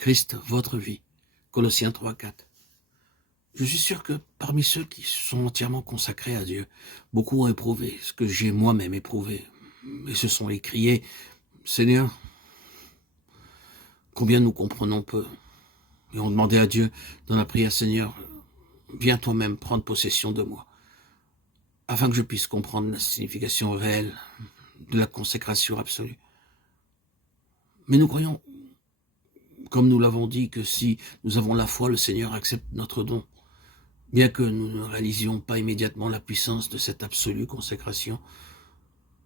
Christ, votre vie. Colossiens 3:4. Je suis sûr que parmi ceux qui sont entièrement consacrés à Dieu, beaucoup ont éprouvé ce que j'ai moi-même éprouvé, et se sont écriés, Seigneur, combien nous comprenons peu, et ont demandé à Dieu dans la prière, Seigneur, viens toi-même prendre possession de moi, afin que je puisse comprendre la signification réelle de la consécration absolue. Mais nous croyons, comme nous l'avons dit, que si nous avons la foi, le Seigneur accepte notre don. Bien que nous ne réalisions pas immédiatement la puissance de cette absolue consécration,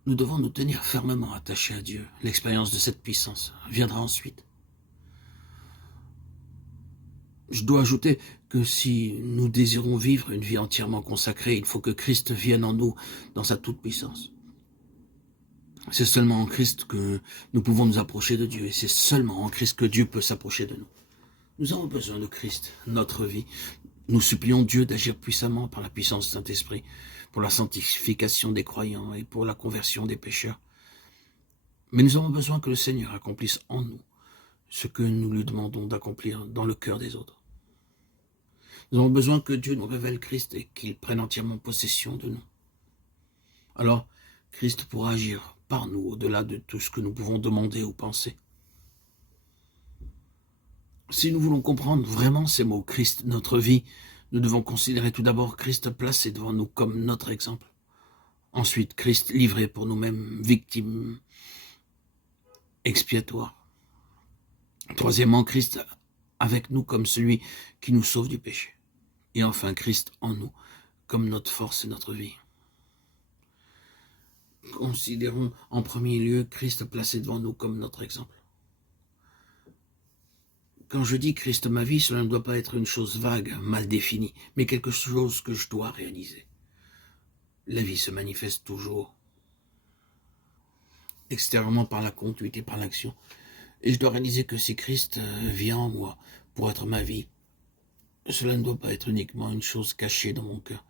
nous devons nous tenir fermement attachés à Dieu. L'expérience de cette puissance viendra ensuite. Je dois ajouter que si nous désirons vivre une vie entièrement consacrée, il faut que Christ vienne en nous dans sa toute-puissance. C'est seulement en Christ que nous pouvons nous approcher de Dieu, et c'est seulement en Christ que Dieu peut s'approcher de nous. Nous avons besoin de Christ, notre vie. Nous supplions Dieu d'agir puissamment par la puissance du Saint-Esprit, pour la sanctification des croyants et pour la conversion des pécheurs. Mais nous avons besoin que le Seigneur accomplisse en nous ce que nous lui demandons d'accomplir dans le cœur des autres. Nous avons besoin que Dieu nous révèle Christ et qu'il prenne entièrement possession de nous. Alors, Christ pourra agir par nous au-delà de tout ce que nous pouvons demander ou penser. Si nous voulons comprendre vraiment ces mots, Christ, notre vie, nous devons considérer tout d'abord Christ placé devant nous comme notre exemple. Ensuite, Christ livré pour nous-mêmes, victime expiatoire. Troisièmement, Christ avec nous comme celui qui nous sauve du péché. Et enfin, Christ en nous comme notre force et notre vie. Considérons en premier lieu Christ placé devant nous comme notre exemple. Quand je dis Christ ma vie, cela ne doit pas être une chose vague, mal définie, mais quelque chose que je dois réaliser. La vie se manifeste toujours extérieurement par la conduite et par l'action. Et je dois réaliser que si Christ vient en moi pour être ma vie, cela ne doit pas être uniquement une chose cachée dans mon cœur,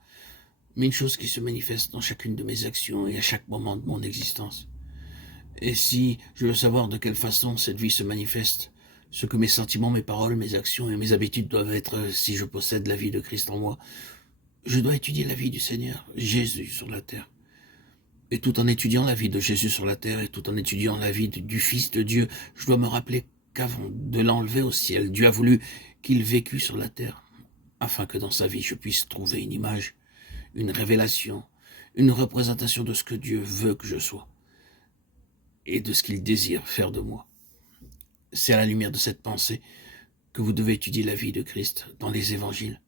mais une chose qui se manifeste dans chacune de mes actions et à chaque moment de mon existence. Et si je veux savoir de quelle façon cette vie se manifeste, ce que mes sentiments, mes paroles, mes actions et mes habitudes doivent être si je possède la vie de Christ en moi, je dois étudier la vie du Seigneur, Jésus sur la terre. Et tout en étudiant la vie de Jésus sur la terre et tout en étudiant la vie du Fils de Dieu, je dois me rappeler qu'avant de l'enlever au ciel, Dieu a voulu qu'il vécût sur la terre, afin que dans sa vie je puisse trouver une image, une révélation, une représentation de ce que Dieu veut que je sois et de ce qu'il désire faire de moi. C'est à la lumière de cette pensée que vous devez étudier la vie de Christ dans les évangiles.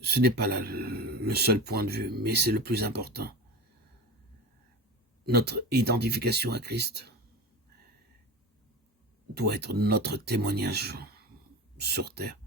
Ce n'est pas là le seul point de vue, mais c'est le plus important. Notre identification à Christ doit être notre témoignage sur terre.